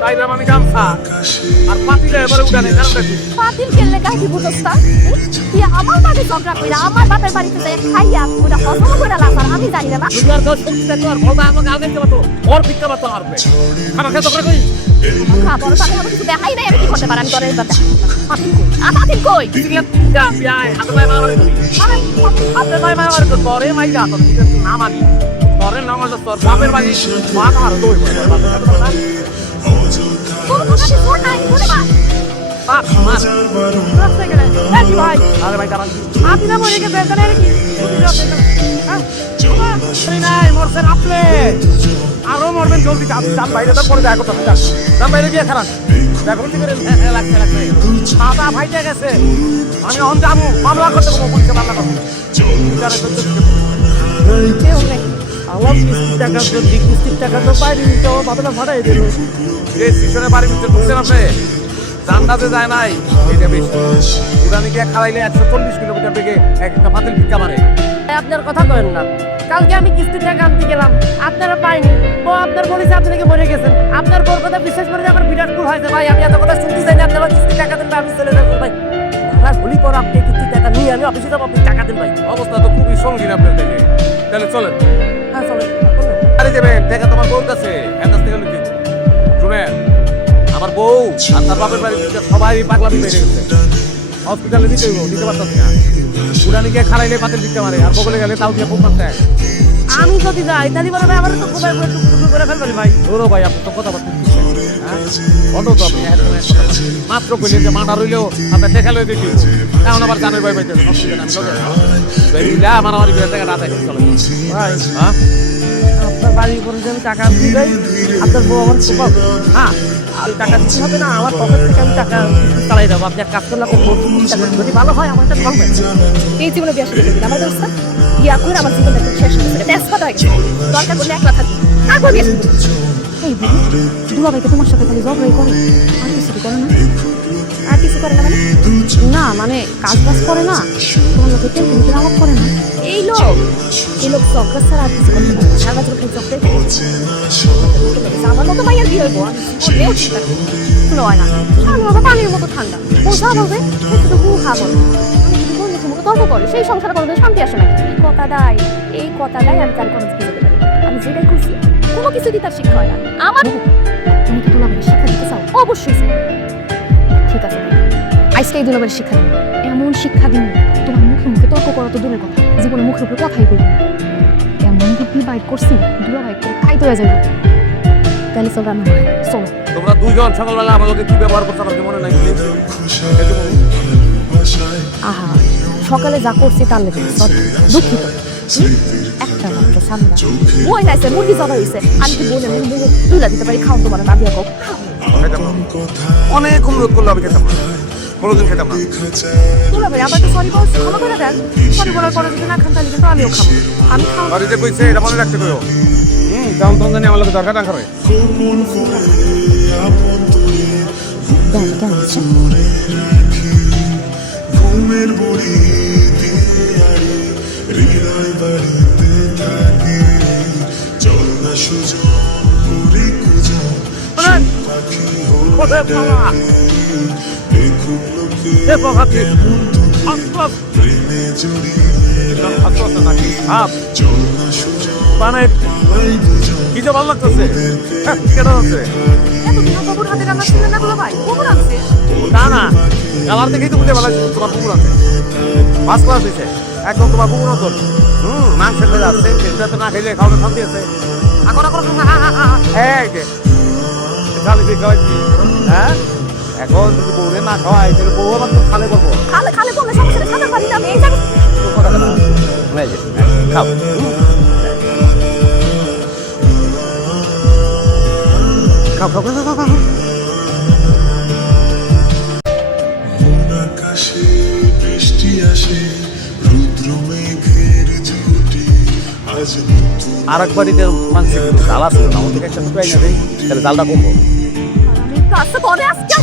তাইলে আমি গামছা আর পাতিলে এবারে উঠানে কারণটা কি? পাতিল কেলে কাহি বুঝছস তুই আমার বাড়ি ঝগড়া কইরা আমার বাপের বাড়িতে যাই খাইয়া ওটা হজম করে লাফার আমি জানি না দুনিয়ার দশ সত্যি তো আর বলবা আমাকে আগে যাবো তো ওর ভিক্ষা বাতো মারবে খাবার খেয়ে ঝগড়া করি খাবার বাপের আমি কিছু দেখাই নাই আমি কি করতে পারি আমি তোর এবার পাতিল কই হাতে পায়ে মারামারি করি হাতে পায়ে মারামারি করি তোরে মাইরা তোর না মানি তোরে না মারলে তোর বাপের বাড়ি মা আমার দই তোর তো কাছে ফোন নাই বলে বা বাপ মার রাস্তায় গেলে এই ভাই আরে ভাই দাঁড়ান আপনি না মরে গেছে বেদনা নাকি নাই মরছেন আপনি আরো মরবেন জলদি চাপ বাইরে তো পরে দেখা করতে হবে চাপ বাইরে গিয়ে খারাপ দেখো কি করে লাগছে মাথা ভাইতে গেছে আমি অন যাবো মামলা করতে পারবো পুলিশে মামলা করবো আমার কিস্তির টাকা যদি কিস্তির টাকা তো পাইনি তো মাথাটা ফাটাই দিল যে স্টেশনে বাড়ি ভিতরে ঢুকছেন আপনি জান্নাতে যায় নাই এটা বেশি উড়ানে গিয়ে খাওয়াইলে 140 কিলোমিটার বেগে একটা পাতিল ভিক্ষা মারে আপনার কথা করেন না কালকে আমি কিস্তির টাকা আনতে গেলাম আপনারা পাইনি ও আপনার বলেছে আপনি নাকি মরে গেছেন আপনার বড় কথা বিশ্বাস করে আমার বিরাট ভুল হয়েছে ভাই আমি এত কথা শুনতে চাই না আপনারা কিস্তির টাকা দেন আমি চলে যাবো ভাই আমার ভুলি পর আপনি কিস্তির টাকা নিয়ে আমি অফিসে যাবো আপনি টাকা দেন ভাই অবস্থা তো খুবই সঙ্গীন আপনার দেখে তাহলে চলেন হ্যাঁ চলেন আরে যাবেন টাকা তোমার বউর কাছে এর কাছ থেকে লুকিয়ে শুনেন আমার বউ আর তার বাপের বাড়ি থেকে সবাই পাগলামি বেড়ে গেছে হসপিটালে দিতে পারতাম না উড়ানে গিয়ে খাড়াইলে পাতিল ভিক্ষা মারে আর বগলে গেলে তাও দিয়ে বুক মারতে আমি যদি যাই তাহলে বলে ভাই আমার তো কোবাই করে টুকটুক করে ফেলবেন ভাই ওরও ভাই আপনি তো কথা বলতে অটো তো আপনি মাত্র কইলে যে মানা রইলেও আপনার দেখা লয়ে দেখি এখন আবার জানের ভাই পাইতেছে বেরিলা আমার আমার টাকা না দেয় চলে ভাই হ্যাঁ আপনার বাড়ির উপরে যে আমি টাকা দিই আপনার বউ আমার কোপা হ্যাঁ আর টাকা দিতে হবে না আমার পকেট থেকে আমি টাকা চালাই দেবো আপনি এক কাজ করলে আপনার বউ যদি ভালো হয় আমার একটা ভালো এই জীবনে বিয়ে শুরু করবেন আমার দোস্ত বিয়া করে আমার জীবনটা একটু শেষ হয়ে গেছে তেজপাতা হয়ে গেছে দরকার করলে একলা থাকবে তারপর বিয়ে শুরু করবো এই দুলাভাইকে তোমার সাথে খালি ঝগড়াই করে আর কিছু করে না আর কিছু করে না মানে না মানে কাজ বাজ করে না তোমার লোকে কেউ কিন্তু আলাপ করে না এই লোক চক্র ছাড়া আর কিছু করতে পারে না সারা বছর খালি চক্রে আমার মতো মাইয়ার বিয়ে হইব বললেও ঠিক আছে শুনো হয় না সামনে পানির মতো ঠান্ডা বোঝা বলবে শুধু গু খাবো তর্ক করে সেই সংসারে কোনো শান্তি আসে না এই কথাটাই আমি তার কোনো কিছু দিতে পারি আমি যেটাই করছি কোনো কিছু দিয়ে তার শিক্ষা হয় না আমার তুমি কি দুলাভাইয়ের শিক্ষা দিতে চাও অবশ্যই চাই ঠিক আছে আজকে এই দুলাভাইয়ের শিক্ষা দিন এমন শিক্ষা দিন তোমার মুখে মুখে তর্ক করা তো দূরের কথা জীবনে মুখের উপরে কথাই বলবি এমন বুদ্ধি বাইর করছি দুলাভাই খাইতে হয়ে যাবে তাহলে চল রান্না হয় চলো তোমরা দুইজন সকালবেলা আমাকে কি ব্যবহার করতে আমার মনে নাই আহা সকালে যা করছি তার লেগে সরি দুঃখিত একটা মাত্র সামনে ওই নাইছে মুরগি জবা হইছে আমি কি বলে মুরগি তুলা দিতে পারি খাও তোমার না দিয়া কও অনেক অনুরোধ করলে আমি খেতাম না কোনোদিন খেতাম না তোরা ভাই আবার তো সরি বলছ ক্ষমা করে দেন সরি বলার পরে যদি না খান তাহলে কিন্তু আমিও খাবো আমি খাবো বাড়িতে কইছে এটা মনে রাখতে কইও কারণ তখন জানি আমার লোক দরকার না করে দেন কেন হচ্ছে ঘুমের বড়ি হৃদয় বাড়িতে থাকে চল না সুযোগ করে খুঁজো পাখি কোথায় পাওয়া দেখুক লোকে এ পকাতে আস্তাস প্রেমে জড়িয়ে আস্তাস নাকি আপ চল না সুযোগ মানে বুঝো কি যে ভালো লাগতেছে কেন হচ্ছে এতদিন বাবুর হাতে রান্না ছিলেন না বলো ভাই বাবুর আনছে না কালার দেখেই তো বুঝতে পারলাম তোমার পুকুর আছে ফার্স্ট ক্লাস দিছে একদম তোমার পুকুর নতুন মাংসের ভেজা আছে সেটা তো না খেলে খাওয়ানো শান্তি আছে এখন এই যে খালি খাওয়াইছি হ্যাঁ এখন যদি বউরে না খাওয়াই তাহলে বউ আমার তো খালে করবো খালে বললে সমস্যা সাদা পারি না এই জায়গা খাও খাও আকাশে বৃষ্টি আসে রুদ্র মেঘের জুটি আজ আর এক বাড়িতে মাংস জাল আছে না ওদের একটা শুকাই না দেয় তাহলে জালটা কমবো আমি তো আসতে পরে আসছে